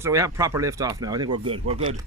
So we have proper lift off now. I think we're good. We're good.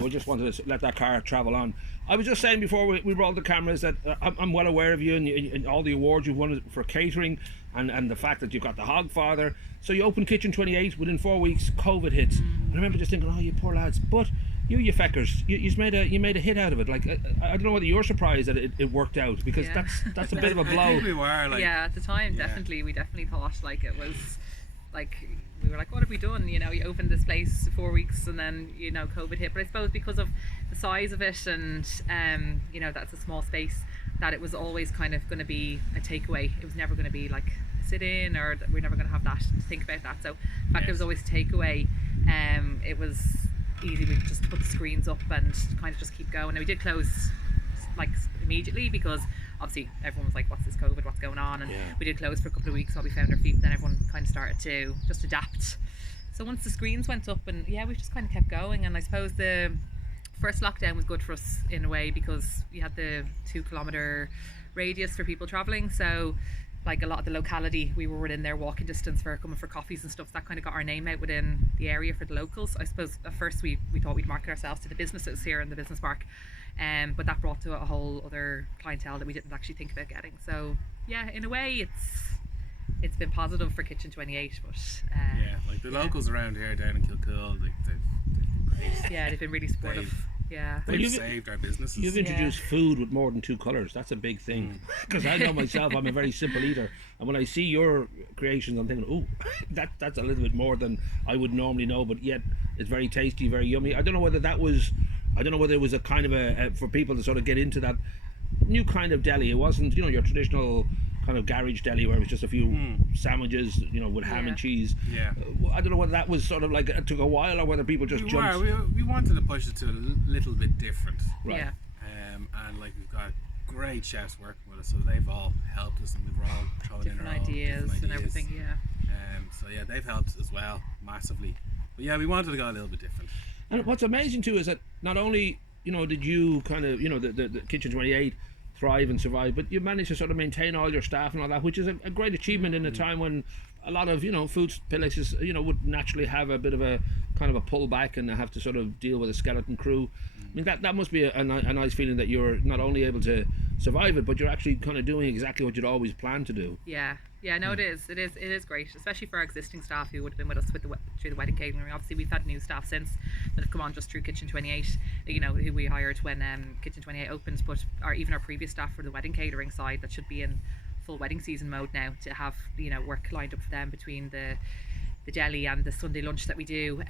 We just wanted to let that car travel on. I was just saying before we rolled the cameras that I'm well aware of you and all the awards you've won for catering and the fact that you've got the Hogfather. So you opened Kitchen 28 within 4 weeks. COVID hits. I remember just thinking, oh, you poor lads. But you feckers, you made a hit out of it. Like I don't know whether you're surprised that it worked out, because that's a bit of a blow. I think we were, like, yeah, at the time, definitely, we definitely thought like it was like, we were like, what have we done? You know, you opened this place 4 weeks and then, you know, COVID hit. But I suppose because of the size of it and, you know, that's a small space, that it was always kind of going to be a takeaway. It was never going to be like a sit-in, or that we're never going to have that to think about that. So the fact it was always a takeaway, it was easy. We just put the screens up and kind of just keep going. And we did close like immediately, because obviously everyone was like, what's this COVID, what's going on? And we did close for a couple of weeks while we found our feet. Then everyone kind of started to just adapt. So once the screens went up, and we just kind of kept going. And I suppose the first lockdown was good for us in a way, because we had the 2 kilometre radius for people travelling. So like a lot of the locality, we were within their walking distance for coming for coffees and stuff. So that kind of got our name out within the area for the locals. I suppose at first we thought we'd market ourselves to the businesses here in the business park, but that brought to a whole other clientele that we didn't actually think about getting. So yeah, in a way it's been positive for Kitchen 28, but like the locals around here down in Kilcool, like they've been great. Yeah, they've been really supportive. They've saved our businesses. You've introduced food with more than 2 colours. That's a big thing. Because I know myself, I'm a very simple eater, and when I see your creations, I'm thinking, oh, that's a little bit more than I would normally know, but yet it's very tasty, very yummy. I don't know whether it was a kind of a for people to sort of get into that new kind of deli. It wasn't, you know, your traditional kind of garage deli where it was just a few sandwiches, you know, with ham and cheese. I don't know whether that was sort of like, it took a while, or whether people just jumped. We wanted to push it to a little bit different. Right. And like, we've got great chefs working with us, so they've all helped us, and we've all thrown in our own ideas and everything. So they've helped as well massively. But we wanted to go a little bit different. And what's amazing too is that not only, you know, did you kind of, you know, the Kitchen 28 thrive and survive, but you managed to sort of maintain all your staff and all that, which is a great achievement in a time when a lot of, you know, food places, you know, would naturally have a bit of a kind of a pullback and have to sort of deal with a skeleton crew. I mean, that must be a nice feeling that you're not only able to survive it, but you're actually kind of doing exactly what you'd always planned to do. No, it is great, especially for our existing staff who would have been with us through the wedding catering. Obviously we've had new staff since that have come on just through Kitchen 28, you know, who we hired when Kitchen 28 opened, but even our previous staff for the wedding catering side that should be in full wedding season mode now, to have, you know, work lined up for them between the deli and the Sunday lunch that we do.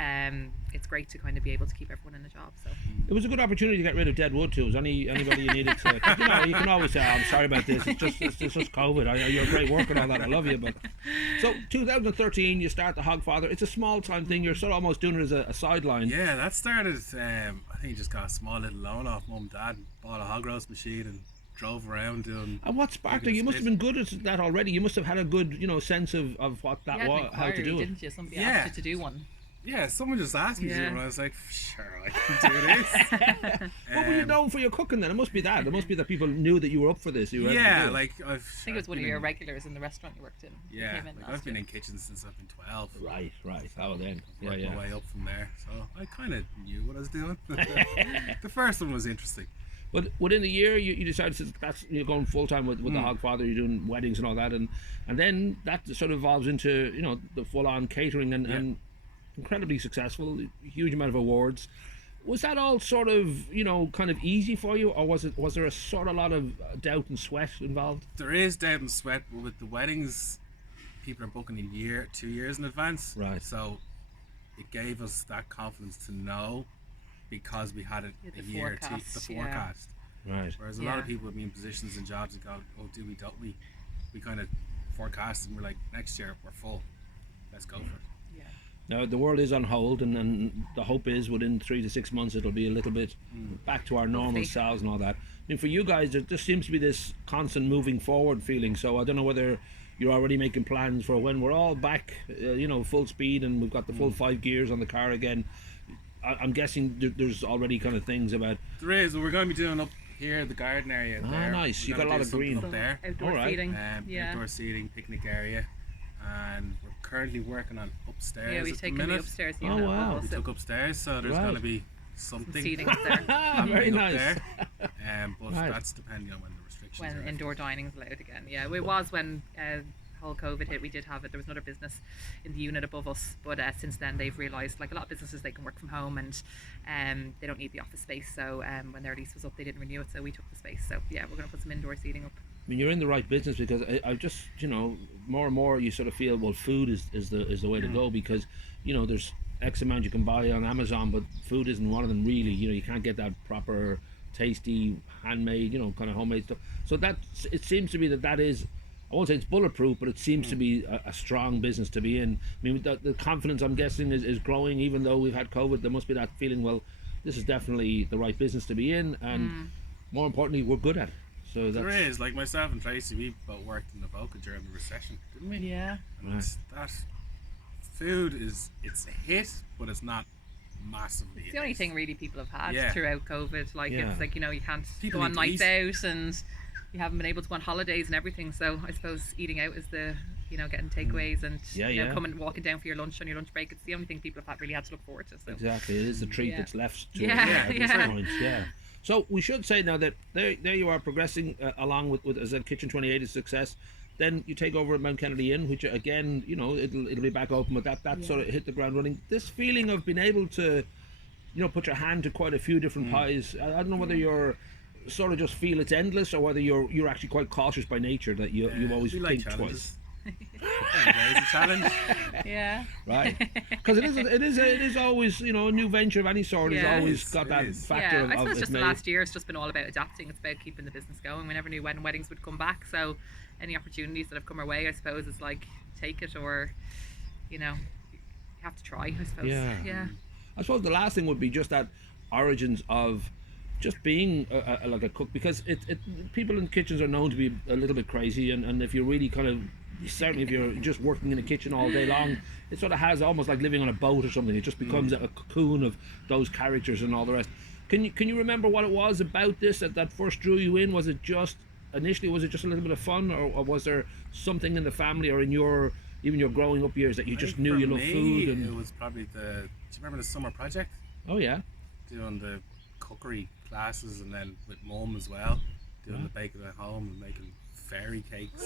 It's great to kind of be able to keep everyone in a job. So it was a good opportunity to get rid of dead wood too. Was anybody you needed to, you know, you can always say, oh, I'm sorry about this, it's just COVID, you're a great worker and all that, I love you. But so 2013 you start the Hogfather. It's a small time thing, you're sort of almost doing it as a sideline. That started, I think you just got a small little loan off mum and dad, bought a hog roast machine and drove around doing. And what sparked it? You must have been good at that already. You must have had a good, you know, sense of what that was, how to do it. Didn't you? Somebody asked you to do one. Someone just asked me to do one. I was like, sure, I can do this. What were you known for your cooking then? It must be that. It must be that people knew that you were up for this. I think it was one of your regulars in the restaurant you worked in. I've been in kitchens since I've been 12. Right. Oh, then. Worked my way up from there. So I kind of knew what I was doing. The first one was interesting. But within the year, you decided you're going full time with the Hogfather. You're doing weddings and all that, and then that sort of evolves into, you know, the full on catering and incredibly successful, huge amount of awards. Was that all sort of, you know, kind of easy for you, or was there a sort of lot of doubt and sweat involved? There is doubt and sweat, but with the weddings, people are booking a year, 2 years in advance. Right. So it gave us that confidence to know, because we had it a year or two, the forecast. Right. Whereas a lot of people would be in positions and jobs and go, oh, don't we? We kind of forecast and we're like, next year we're full. Let's go for it. Now the world is on hold, and the hope is within 3 to 6 months it'll be a little bit back to our normal selves and all that. I mean, for you guys, there just seems to be this constant moving forward feeling. So I don't know whether you're already making plans for when we're all back, you know, full speed, and we've got the full 5 gears on the car again. I'm guessing there's already kind of things about. There is. We're going to be doing up here the garden area. Nice. You've got a lot of green up there. Outdoor seating. Outdoor seating, picnic area, and we're currently working on upstairs. Yeah, we've at taken the the minute. upstairs Oh, unit. wow. above We us, so took upstairs, so there's Right. going to be some something seating up there. Very up nice. there. But Right. that's depending on when the restrictions When are. indoor dining's allowed again. Yeah, it was when whole COVID hit. We did have it. There was another business in the unit above us, but since then they've realised, like a lot of businesses, they can work from home and they don't need the office space. So when their lease was up, they didn't renew it, so we took the space. So yeah, we're going to put some indoor seating up. I mean, you're in the right business, because I just, more and more you sort of feel, well, food is the way to go, because, there's X amount you can buy on Amazon, but food isn't one of them really. You can't get that proper, tasty, handmade, kind of homemade stuff. So it seems to be that is, I won't say it's bulletproof, but it seems to be a strong business to be in. I mean, the confidence, I'm guessing, is growing, even though we've had COVID. There must be that feeling, well, this is definitely the right business to be in, and more importantly, we're good at it. So There is, like myself and Tracy, we both worked in the Voca during the recession, didn't we? Yeah. And that food it's a hit, but it's not massively. It's the only thing really people have had Yeah. throughout COVID. Like Yeah. it's like, you can't People go on need to nights out, and you haven't been able to go on holidays and everything. So I suppose eating out is the, getting takeaways and Yeah. coming walking down for your lunch on your lunch break. It's the only thing people have really had to look forward to. So Exactly, it is the treat Yeah. that's left to Yeah, us at this yeah. point. Yeah. So we should say now that there you are progressing along with as I said, Kitchen 28 is success. Then you take over at Mount Kennedy Inn, which again, it'll be back open, but that sort of hit the ground running. This feeling of being able to, put your hand to quite a few different pies. I don't know whether you're sort of just feel it's endless, or whether you're actually quite cautious by nature, that you always we think like twice. There's a challenge. yeah. Right, because it is always, a new venture of any sort has Yeah. always It is, got it that is. factor Yeah, of I suppose it's just the made. last year it's just been all about adapting. It's about keeping the business going. We never knew when weddings would come back, so any opportunities that have come our way, I suppose, is like take it, or you have to try, I suppose. Yeah. I suppose the last thing would be just that origins of just being like a cook, because people in kitchens are known to be a little bit crazy, and if you're really kind of, certainly if you're just working in a kitchen all day long, it sort of has almost like living on a boat or something. It just becomes a cocoon of those characters and all the rest. Can you remember what it was about this that first drew you in? Was it just initially, was it just a little bit of fun, or was there something in the family or in even your growing up years that you just knew you loved food? It And was probably do you remember the summer project? oh yeah, Doing the cookery classes, and then with mum as well, doing the baking at home and making fairy cakes.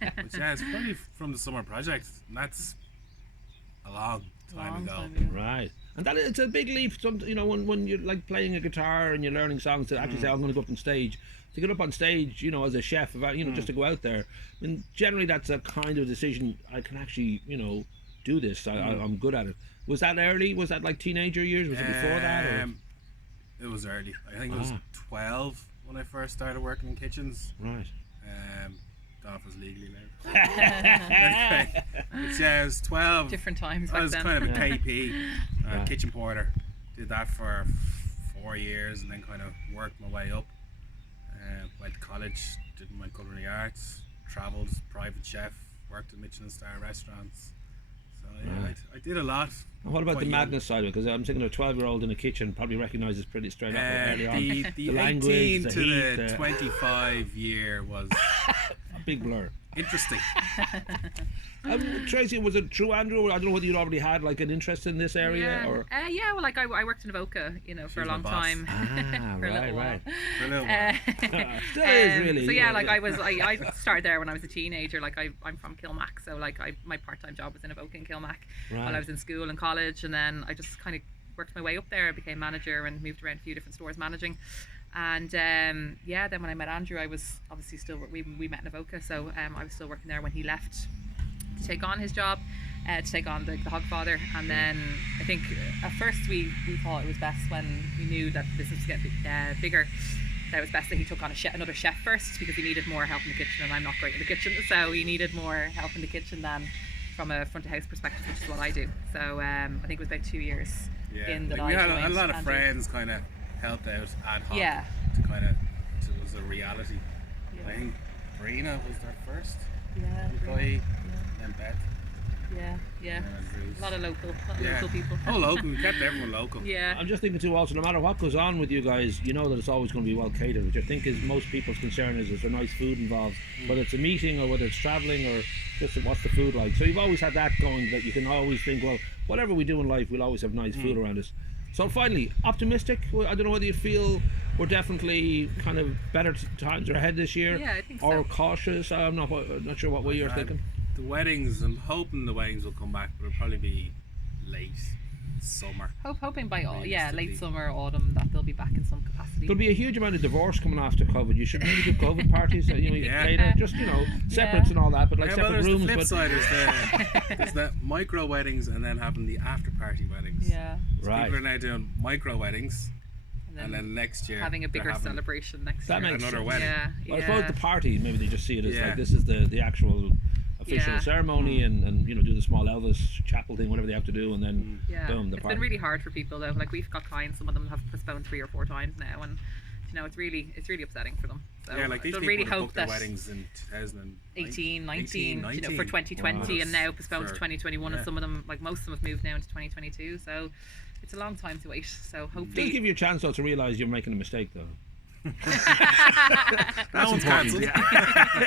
But yeah, it's probably from the summer project, and that's a long time ago. right. And that it's a big leap. When you're like playing a guitar and you're learning songs, to actually say, I'm going to go up on stage. To get up on stage, as a chef, just to go out there. I mean, generally that's a kind of decision. I can actually, do this. I'm good at it. Was that early? Was that like teenager years? Was it before that? Or? It was early. I think it was 12 when I first started working in kitchens. Right. Don't know if it was legally allowed. Anyway, but yeah, I was 12. Different times I back was then. kind of a KP, Right. kitchen porter. Did that for 4 years, and then kind of worked my way up. Went to college, did my culinary arts, travelled, private chef, worked in Michelin star restaurants. So yeah, Right. I did a lot. And what about quite the young. madness side of it? Because I'm thinking a 12-year-old in a kitchen probably recognises pretty straight up early on. The The language, 18 the to heat, the 25 year was a big blur. interesting. Tracy, was it true, Andrew? I don't know whether you'd already had like an interest in this area, Yeah. or Well, like I worked in Avoca, for a was my long boss. time. For a right, little while. For a little while. still is really. So yeah, like I started there when I was a teenager. Like I'm from Kilmac, so like my part-time job was in Avoca in Kilmac Right. while I was in school and college, and then I just kind of worked my way up there. I became manager and moved around a few different stores managing. And then when I met Andrew, I was obviously still we met in Avoca, so I was still working there when he left to take on his job, to take on the Hogfather. And then I think at first we thought it was best, when we knew that the business was getting bigger, that it was best that he took on another chef first, because he needed more help in the kitchen, and I'm not great in the kitchen, so he needed more help in the kitchen than from a front of house perspective, which is what I do. So I think it was about 2 years in that we I had joined a lot of Andrew. friends kind of helped out ad hoc Yeah. to kind of, it was a reality. Yeah. I think Brina was their first Yeah, employee, and then Beth. Yeah. Andrews. A lot of Yeah. local people. Oh, local. We kept everyone local. Yeah. I'm just thinking too also, no matter what goes on with you guys, you know that it's always going to be well catered, which I think is most people's concern is there nice food involved, whether it's a meeting or whether it's travelling or just what's the food like. So you've always had that going, that you can always think, well, whatever we do in life, we'll always have nice food around us. So finally, optimistic. Well, I don't know whether you feel we're definitely kind of better times are ahead this year, Yeah, I think or so. cautious. I'm not sure what way you're thinking. The weddings, I'm hoping the weddings will come back, but it'll probably be late summer. Hoping by late Realistically. summer, autumn, that they'll be back in some capacity. There'll be a huge amount of divorce coming after COVID. You should maybe do COVID parties, you know, Yeah. cater, just, you know, separates and all that, but like Yeah, well, separate there's rooms. the flip But side. There's the micro weddings and then having the after party weddings. Yeah. So Right. people are now doing micro weddings, And and then next year having a they're bigger having celebration next That year. makes another sense. wedding. Yeah. I suppose the party, maybe they just see it as Yeah. like this is the actual official Yeah. ceremony, and you know, do the small Elvis chapel thing, whatever they have to do, and then Yeah, boom, the it's party. been really hard for people though. Like we've got clients, some of them have postponed 3 or 4 times now, and you know it's really upsetting for them. So Yeah, like I these don't people really would have hope booked their that weddings in 18, 19, 19, you know, for 2020, Wow. and now postponed to For- 2021, yeah. and some of them, like most of them, have moved now into 2022. So it's a long time to wait. So Does hopefully, give you a chance though to realise you're making a mistake though. That one's important, cancelled.